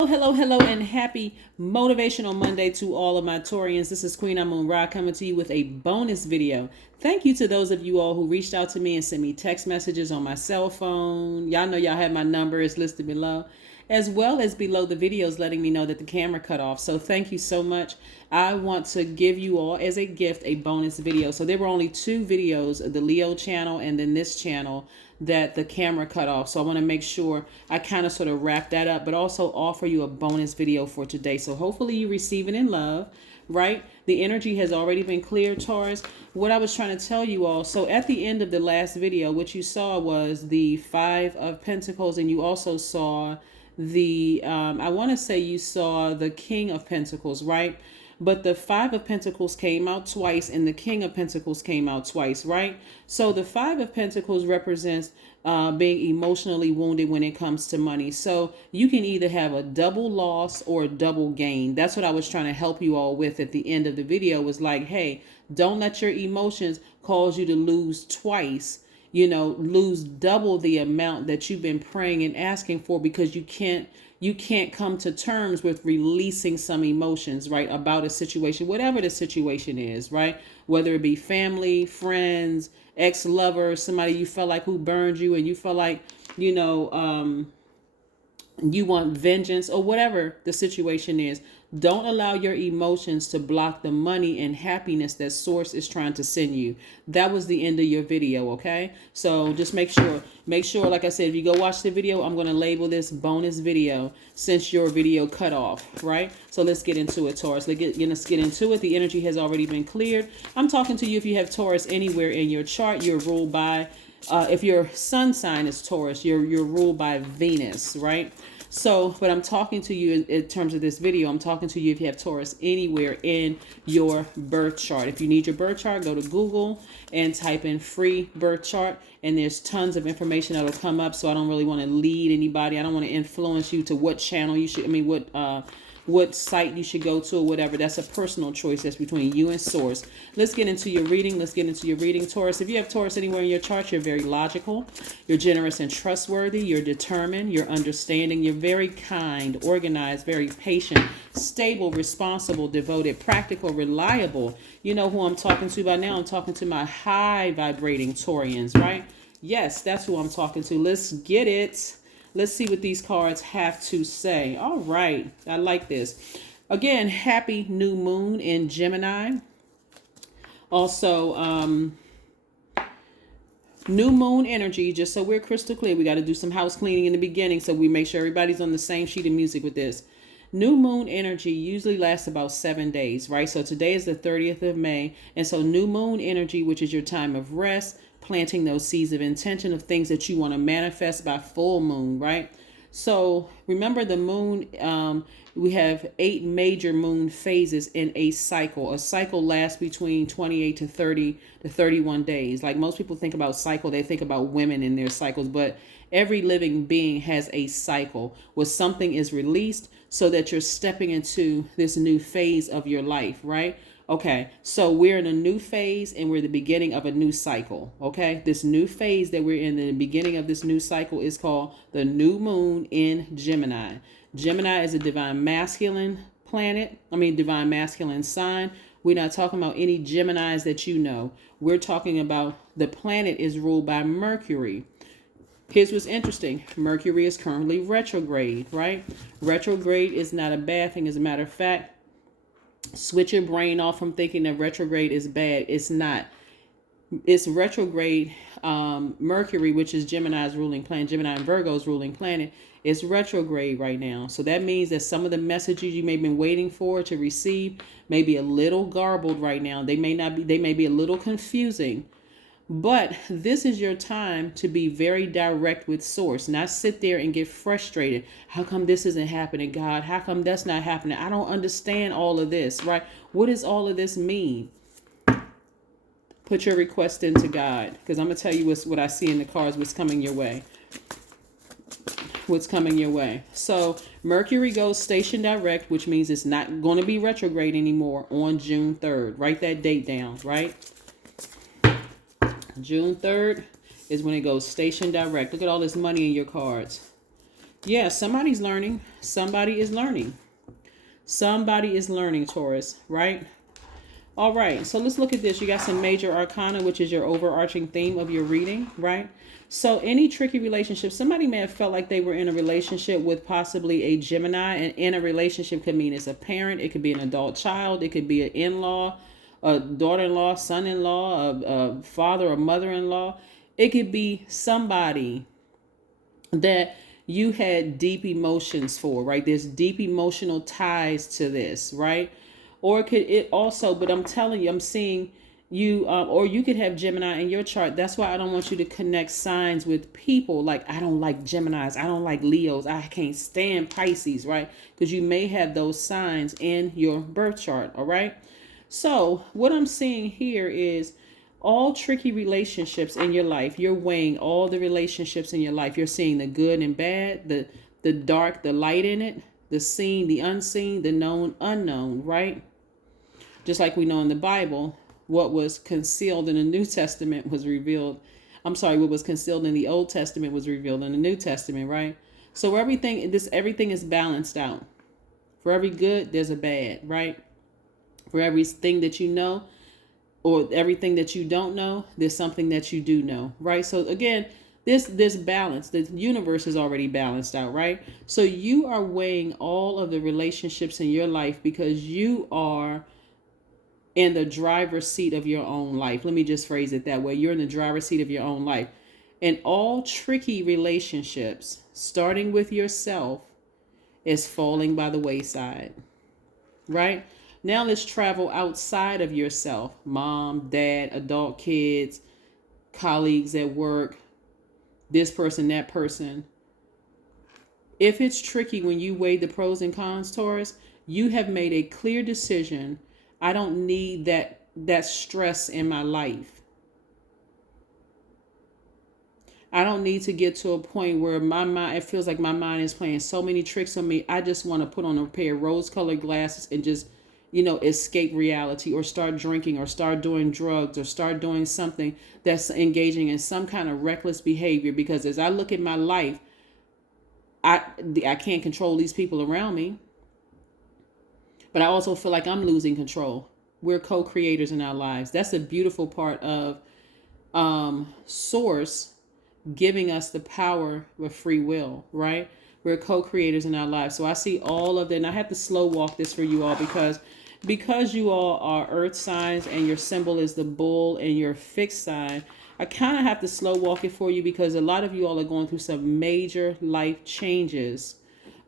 Hello, hello, and happy Motivational Monday to all of my Taurians. This is Queen Amun Ra coming to you with a bonus video. Thank you to those of you all who reached out to me and sent me text messages on my cell phone. Y'all know y'all have my number. It's listed below, as well as below the videos letting me know that the camera cut off. So thank you so much. I want to give you all as a gift a bonus video. So there were only two videos, the Leo channel and then this channel, that the camera cut off. So I want to make sure I kind of sort of wrap that up, but also offer you a bonus video for today. So hopefully you receive it in love, right? The energy has already been cleared, Taurus. What I was trying to tell you all, so at the end of the last video, what you saw was the Five of Pentacles, and you also saw the, I want to say you saw the King of Pentacles, right? But the Five of Pentacles came out twice and the King of Pentacles came out twice, right? So the Five of Pentacles represents being emotionally wounded when it comes to money. So you can either have a double loss or a double gain. That's what I was trying to help you all with at the end of the video, was like, hey, don't let your emotions cause you to lose twice, lose double the amount that you've been praying and asking for, because you can't come to terms with releasing some emotions, right, about a situation, whatever the situation is, right? Whether it be family, friends, ex-lover, somebody you felt like who burned you and you felt like, you want vengeance, or whatever the situation is. Don't allow your emotions to block the money and happiness that source is trying to send you. That was the end of your video. Okay, so just make sure, like I said, if you go watch the video, I'm going to label this bonus video since your video cut off, right? So let's get into it, Taurus. Let's get into it. The energy has already been cleared. I'm talking to you. If you have Taurus anywhere in your chart, you're ruled by if your sun sign is Taurus, you're ruled by Venus, right? So, but I'm talking to you in terms of this video, I'm talking to you if you have Taurus anywhere in your birth chart. If you need your birth chart, go to Google and type in free birth chart, and there's tons of information that'll come up. So I don't really want to lead anybody. I don't want to influence you to what channel you should, what site you should go to or whatever. That's a personal choice. That's between you and source. Let's get into your reading. Taurus. If you have Taurus anywhere in your chart, you're very logical. You're generous and trustworthy. You're determined. You're understanding. You're very kind, organized, very patient, stable, responsible, devoted, practical, reliable. You know who I'm talking to by now. I'm talking to my high vibrating Taurians, right? Yes, that's who I'm talking to. Let's get it. Let's see what these cards have to say. All right. I like this. Again, happy new moon in Gemini. Also, new moon energy, just so we're crystal clear. We got to do some house cleaning in the beginning so we make sure everybody's on the same sheet of music with this. New moon energy usually lasts about 7 days, right? So today is the 30th of May. And so new moon energy, which is your time of rest, planting those seeds of intention of things that you want to manifest by full moon, right? So remember the moon, we have 8 major moon phases in a cycle. A cycle lasts between 28 to 30 to 31 days. Like most people think about cycle, they think about women in their cycles, but every living being has a cycle where something is released so that you're stepping into this new phase of your life, right? Okay, so we're in a new phase and we're the beginning of a new cycle. Okay, this new phase that we're in the beginning of this new cycle is called the new moon in Gemini. Gemini is a divine masculine divine masculine sign. We're not talking about any Geminis that you know. We're talking about the planet is ruled by Mercury. Here's what's interesting. Mercury is currently retrograde, right? Retrograde is not a bad thing. As a matter of fact, switch your brain off from thinking that retrograde is bad. It's not. It's retrograde. Mercury, which is Gemini's ruling planet, Gemini and Virgo's ruling planet, is retrograde right now. So that means that some of the messages you may have been waiting for to receive may be a little garbled right now. They may be a little confusing. But this is your time to be very direct with source, not sit there and get frustrated. How come this isn't happening, God? How come that's not happening? I don't understand all of this, right? What does all of this mean? Put your request into God, because I'm going to tell you what I see in the cards, what's coming your way. So Mercury goes station direct, which means it's not going to be retrograde anymore on June 3rd. Write that date down, right? June 3rd is when it goes station direct. Look at all this money in your cards. Yeah, somebody's learning. Somebody is learning. Somebody is learning, Taurus, right? All right, so let's look at this. You got some major arcana, which is your overarching theme of your reading, right? So any tricky relationship, somebody may have felt like they were in a relationship with possibly a Gemini, and in a relationship could mean it's a parent, it could be an adult child, it could be an in-law, a daughter-in-law, son-in-law, a father or mother-in-law. It could be somebody that you had deep emotions for, right? There's deep emotional ties to this, right? Or it also, but I'm telling you, I'm seeing you, or you could have Gemini in your chart. That's why I don't want you to connect signs with people. Like, I don't like Geminis, I don't like Leos, I can't stand Pisces, right? Because you may have those signs in your birth chart, all right? So what I'm seeing here is all tricky relationships in your life. You're weighing all the relationships in your life. You're seeing the good and bad, the dark, the light in it, the seen, the unseen, the known, unknown, right? Just like we know in the Bible, what was concealed in the New Testament was revealed. I'm sorry, what was concealed in the Old Testament was revealed in the New Testament, right? So everything is balanced out. For every good, there's a bad, right? For everything that you know, or everything that you don't know, there's something that you do know, right? So again, this balance, the universe is already balanced out, right? So you are weighing all of the relationships in your life because you are in the driver's seat of your own life. Let me just phrase it that way. You're in the driver's seat of your own life. And all tricky relationships, starting with yourself, is falling by the wayside, right? Now let's travel outside of yourself. Mom, dad, adult kids, colleagues at work, this person, that person. If it's tricky when you weigh the pros and cons, Taurus, you have made a clear decision. I don't need that stress in my life. I don't need to get to a point where my mind, it feels like my mind is playing so many tricks on me. I just want to put on a pair of rose-colored glasses and just, escape reality, or start drinking, or start doing drugs, or start doing something that's engaging in some kind of reckless behavior. Because as I look at my life, I can't control these people around me, but I also feel like I'm losing control. We're co-creators in our lives. That's a beautiful part of Source giving us the power of free will, right? We're co-creators in our lives. So I see all of that, and I have to slow walk this for you all because you all are earth signs and your symbol is the bull and your fixed sign. I kind of have to slow walk it for you because a lot of you all are going through some major life changes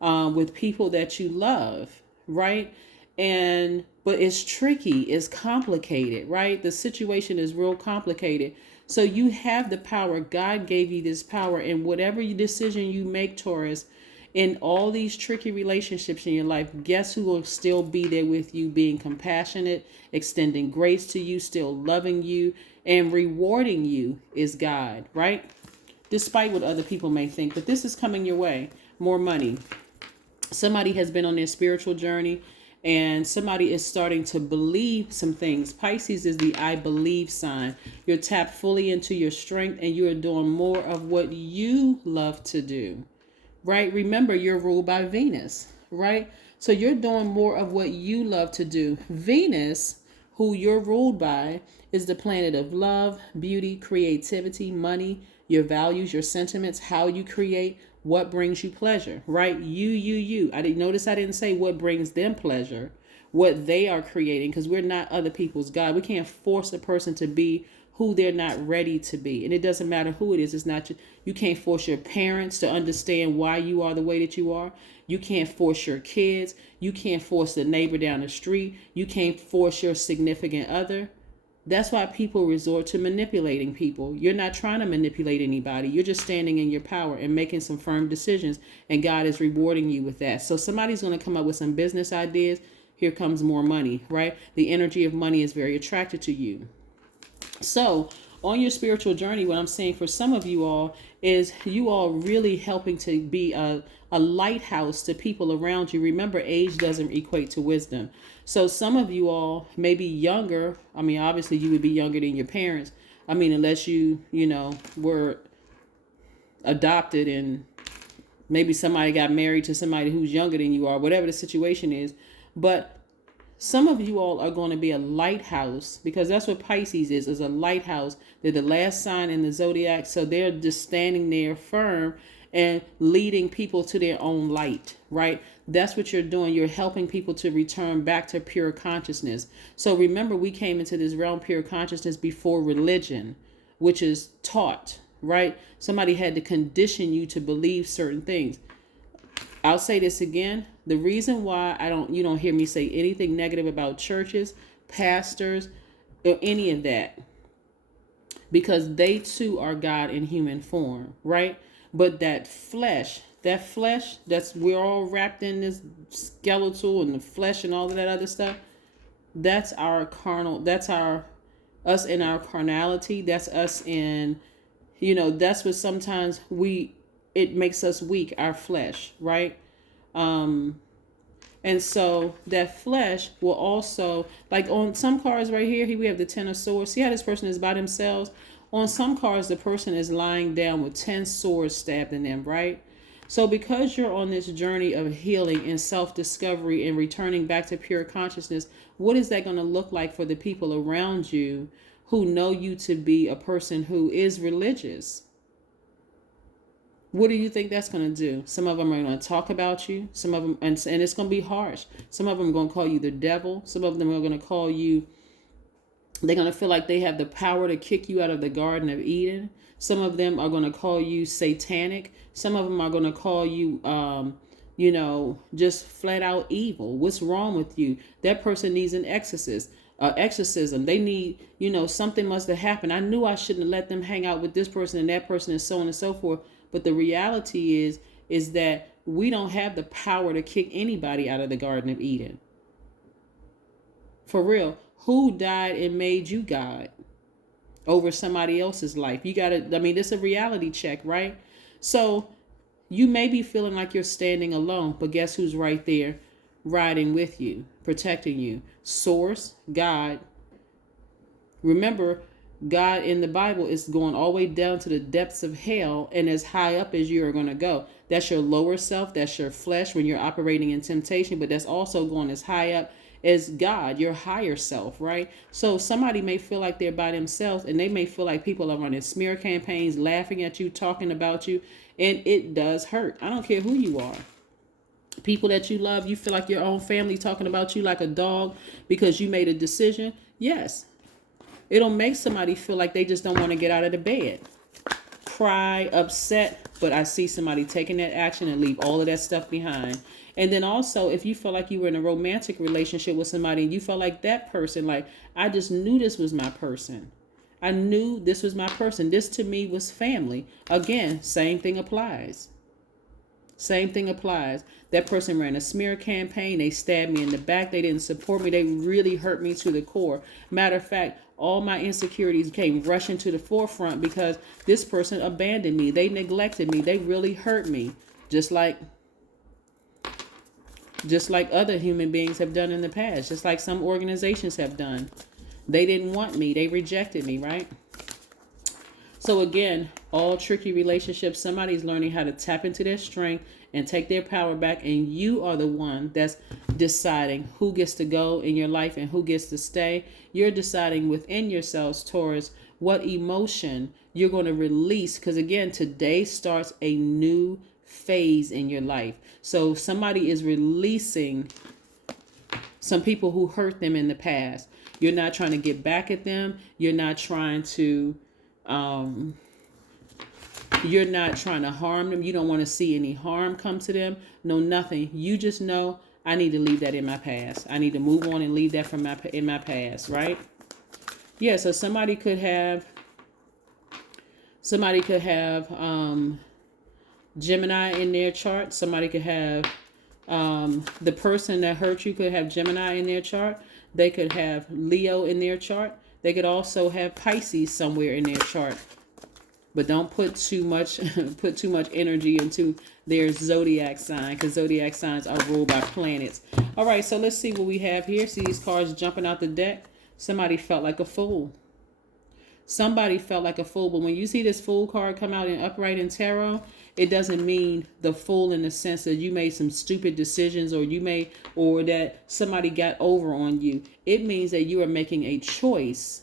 with people that you love, right? But it's tricky, it's complicated, right? The situation is real complicated. So you have the power. God gave you this power, and whatever decision you make, Taurus, in all these tricky relationships in your life, guess who will still be there with you, being compassionate, extending grace to you, still loving you, and rewarding you is God, right? Despite what other people may think. But this is coming your way. More money. Somebody has been on their spiritual journey, and somebody is starting to believe some things. Pisces is the I believe sign. You're tapped fully into your strength, and you are doing more of what you love to do, right? Remember, you're ruled by Venus, right? So you're doing more of what you love to do. Venus, who you're ruled by, is the planet of love, beauty, creativity, money, your values, your sentiments, how you create, what brings you pleasure, right? You. I didn't say what brings them pleasure, what they are creating, because we're not other people's God. We can't force a person to be who they're not ready to be. And it doesn't matter who it is. It's not you can't force your parents to understand why you are the way that you are. You can't force your kids. You can't force the neighbor down the street. You can't force your significant other. That's why people resort to manipulating people. You're not trying to manipulate anybody. You're just standing in your power and making some firm decisions, and God is rewarding you with that. So somebody's going to come up with some business ideas. Here comes more money, right? The energy of money is very attracted to you. So on your spiritual journey, what I'm saying for some of you all is you all really helping to be a lighthouse to people around you. Remember, age doesn't equate to wisdom. So some of you all may be younger. I mean, obviously you would be younger than your parents. Unless you were adopted and Maybe somebody got married to somebody who's younger than you are, whatever the situation is. But some of you all are going to be a lighthouse, because that's what Pisces is a lighthouse. They're the last sign in the zodiac. So they're just standing there firm and leading people to their own light, right? That's what you're doing. You're helping people to return back to pure consciousness. So remember, we came into this realm, pure consciousness, before religion, which is taught, right? Somebody had to condition you to believe certain things. I'll say this again. The reason why you don't hear me say anything negative about churches, pastors, or any of that, because they too are God in human form, right? But that flesh, we're all wrapped in this skeletal and the flesh and all of that other stuff. That's our carnal, us in our carnality. That's us in, that's what sometimes it makes us weak, our flesh, right? And so that flesh will also, like on some cards right here, we have the 10 of swords. See how this person is by themselves? On some cards, the person is lying down with 10 swords stabbed in them, right? So because you're on this journey of healing and self-discovery and returning back to pure consciousness, what is that going to look like for the people around you who know you to be a person who is religious? What do you think that's going to do? Some of them are going to talk about you. Some of them, and it's going to be harsh. Some of them are going to call you the devil. Some of them are going to call you, they're going to feel like they have the power to kick you out of the Garden of Eden. Some of them are going to call you satanic. Some of them are going to call you, just flat out evil. What's wrong with you? That person needs an exorcism. They need, something must have happened. I knew I shouldn't have let them hang out with this person and that person and so on and so forth. But the reality is that we don't have the power to kick anybody out of the Garden of Eden. For real. Who died and made you God over somebody else's life? You got to, this is a reality check, right? So you may be feeling like you're standing alone, but guess who's right there riding with you, protecting you? Source, God. Remember, God in the Bible is going all the way down to the depths of hell and as high up as you are going to go. That's your lower self. That's your flesh when you're operating in temptation, but that's also going as high up as God, your higher self, right? So somebody may feel like they're by themselves and they may feel like people are running smear campaigns, laughing at you, talking about you, and it does hurt. I don't care who you are. People that you love, you feel like your own family talking about you like a dog because you made a decision. Yes. It'll make somebody feel like they just don't want to get out of the bed. Cry, upset, but I see somebody taking that action and leave all of that stuff behind. And then also, if you feel like you were in a romantic relationship with somebody and you felt like that person, like, I just knew this was my person. I knew this was my person. This to me was family. Again, same thing applies. Same thing applies. That person ran a smear campaign. They stabbed me in the back. They didn't support me. They really hurt me to the core. Matter of fact, all my insecurities came rushing to the forefront because this person abandoned me. They neglected me. They really hurt me. Just like other human beings have done in the past. Just like some organizations have done. They didn't want me. They rejected me, right? So again, all tricky relationships, somebody's learning how to tap into their strength and take their power back. And you are the one that's deciding who gets to go in your life and who gets to stay. You're deciding within yourselves, Taurus, what emotion you're going to release. Because again, today starts a new phase in your life. So somebody is releasing some people who hurt them in the past. You're not trying to get back at them. You're not trying to harm them. You don't want to see any harm come to them. No, nothing. You just know, I need to leave that in my past. I need to move on and leave that in my past, right? Yeah, so somebody could have Gemini in their chart. Somebody could have the person that hurt you could have Gemini in their chart. They could have Leo in their chart. They could also have Pisces somewhere in their chart. But don't put too much energy into their zodiac sign, because zodiac signs are ruled by planets. All right, so let's see what we have here. See these cards jumping out the deck. Somebody felt like a fool. Somebody felt like a fool, but when you see this fool card come out in upright in tarot, it doesn't mean the fool in the sense that you made some stupid decisions or that somebody got over on you. It means that you are making a choice.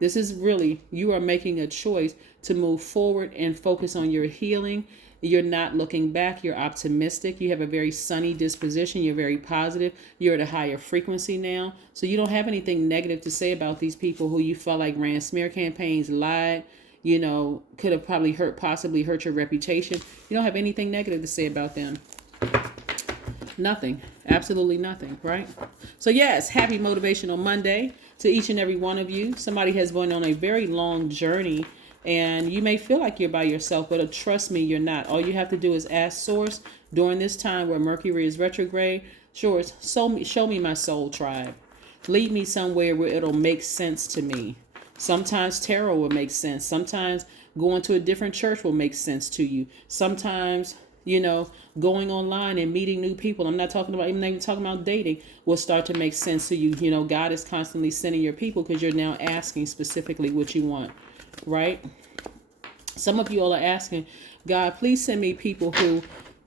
This is really, you are making a choice to move forward and focus on your healing. You're not looking back. You're optimistic. You have a very sunny disposition. You're very positive. You're at a higher frequency now. So you don't have anything negative to say about these people who you felt like ran smear campaigns, lied, could have probably possibly hurt your reputation. You don't have anything negative to say about them. Nothing. Absolutely nothing, right? So yes, happy Motivational Monday to each and every one of you. Somebody has been on a very long journey, and you may feel like you're by yourself, but trust me, you're not. All you have to do is ask Source during this time where Mercury is retrograde. Source, show me my soul tribe. Lead me somewhere where it'll make sense to me. Sometimes tarot will make sense. Sometimes going to a different church will make sense to you. Sometimes, going online and meeting new people. I'm not even talking about dating, will start to make sense to you. God is constantly sending your people because you're now asking specifically what you want, right? Some of you all are asking, God, please send me people who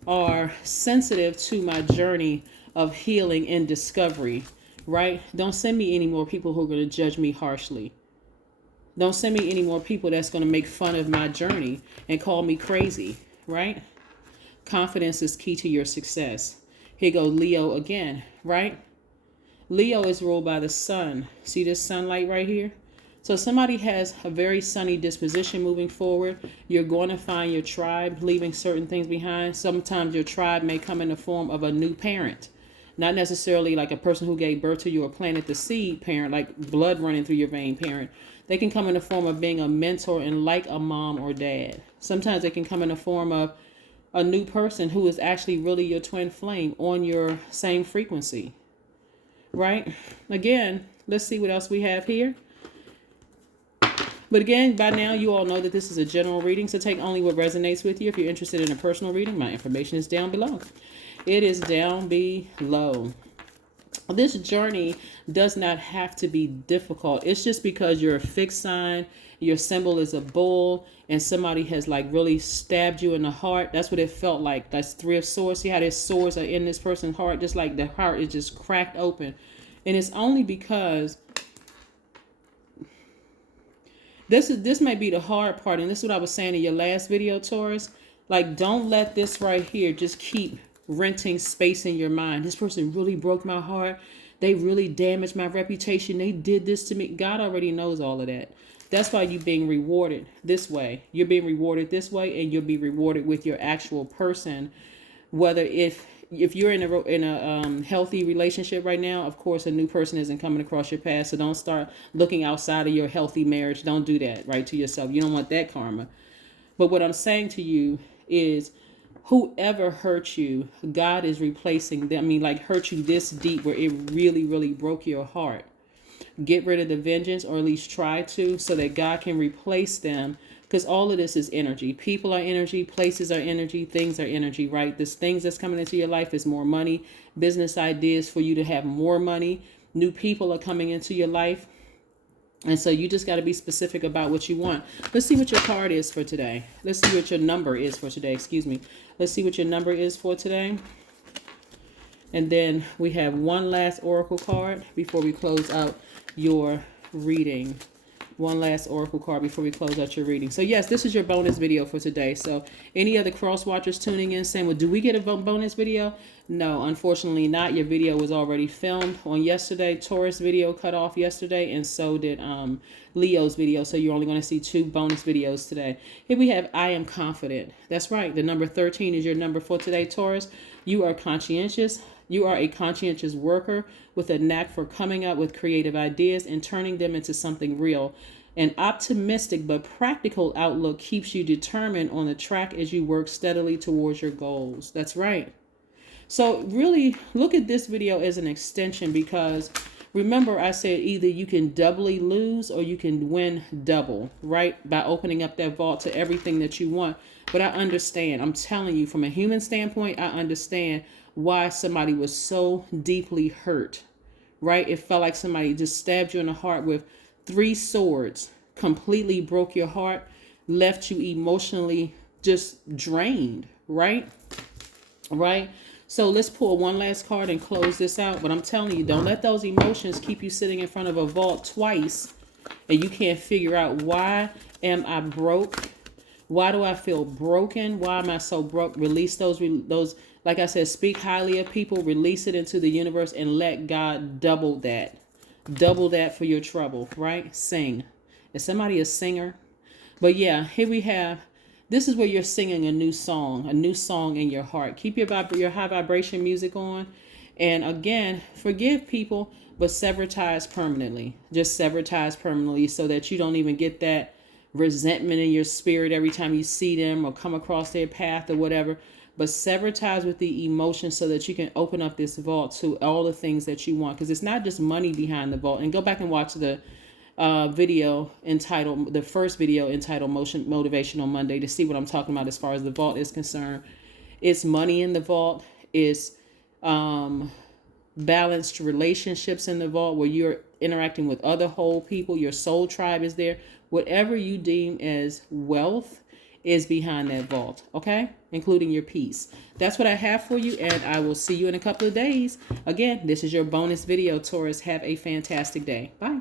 are sensitive to my journey of healing and discovery, right? Don't send me any more people who are going to judge me harshly. Don't send me any more people that's going to make fun of my journey and call me crazy, right? Confidence is key to your success. Here go Leo again, right? Leo is ruled by the sun. See this sunlight right here? So somebody has a very sunny disposition moving forward. You're going to find your tribe, leaving certain things behind. Sometimes your tribe may come in the form of a new parent. Not necessarily like a person who gave birth to you or planted the seed parent, like blood running through your vein parent. They can come in the form of being a mentor and like a mom or dad. Sometimes they can come in the form of a new person who is actually really your twin flame on your same frequency, right? Again, let's see what else we have here. But again, by now you all know that this is a general reading, so take only what resonates with you. If you're interested in a personal reading, my information is down below. It is down below. This journey does not have to be difficult. It's just because you're a fixed sign, your symbol is a bull, and somebody has like really stabbed you in the heart. That's what it felt like. That's Three of Swords. See how their swords are in this person's heart, just like the heart is just cracked open. And it's only because this may be the hard part, and this is what I was saying in your last video, Taurus. Like, don't let this right here just keep renting space in your mind. This person really broke my heart. They really damaged my reputation. They did this to me. God already knows all of that. That's why you're being rewarded this way. You're being rewarded this way, and you'll be rewarded with your actual person. Whether if you're in a healthy relationship right now, of course, a new person isn't coming across your path. So don't start looking outside of your healthy marriage. Don't do that, right, to yourself. You don't want that karma. But what I'm saying to you is, whoever hurt you, God is replacing them. I mean, like, hurt you this deep where it really, really broke your heart. Get rid of the vengeance, or at least try to, so that God can replace them. Because all of this is energy. People are energy, places are energy, things are energy, right? This things that's coming into your life is more money, business ideas for you to have more money. New people are coming into your life. And so you just got to be specific about what you want. Let's see what your card is for today. Let's see what your number is for today. Excuse me. Let's see what your number is for today. And then we have one last oracle card before we close out your reading. One last oracle card before we close out your reading. So yes, this is your bonus video for today. So any other cross watchers tuning in saying, well, do we get a bonus video? No, unfortunately not. Your video was already filmed on yesterday. Taurus video cut off yesterday, and so did Leo's video. So you're only going to see 2 bonus videos today. Here we have I am confident. That's right. The number 13 is your number for today, Taurus. You are conscientious. You are a conscientious worker with a knack for coming up with creative ideas and turning them into something real. An optimistic but practical outlook keeps you determined on the track as you work steadily towards your goals. That's right. So really look at this video as an extension, because remember I said either you can doubly lose or you can win double, right? By opening up that vault to everything that you want. But I understand. I'm telling you, from a human standpoint, I understand why somebody was so deeply hurt, right? It felt like somebody just stabbed you in the heart with Three Swords completely broke your heart, left you emotionally just drained, right? Right? So let's pull one last card and close this out. But I'm telling you, don't let those emotions keep you sitting in front of a vault twice and you can't figure out, why am I broke? Why do I feel broken? Why am I so broke? Release those, like I said, speak highly of people, release it into the universe, and let God double that. Double that for your trouble, right? Sing. Is somebody a singer? But yeah, here we have, this is where you're singing a new song in your heart. Keep your high vibration music on. And again, forgive people, but sever ties permanently. Just sever ties permanently so that you don't even get that resentment in your spirit every time you see them or come across their path or whatever. But sever ties with the emotion so that you can open up this vault to all the things that you want. Because it's not just money behind the vault. And go back and watch the video entitled, the first video entitled Motivational Monday, to see what I'm talking about as far as the vault is concerned. It's money in the vault. It's balanced relationships in the vault where you're interacting with other whole people. Your soul tribe is there. Whatever you deem as wealth is behind that vault, okay? Including your peace. That's what I have for you, and I will see you in a couple of days. Again, this is your bonus video, Taurus. Have a fantastic day. Bye.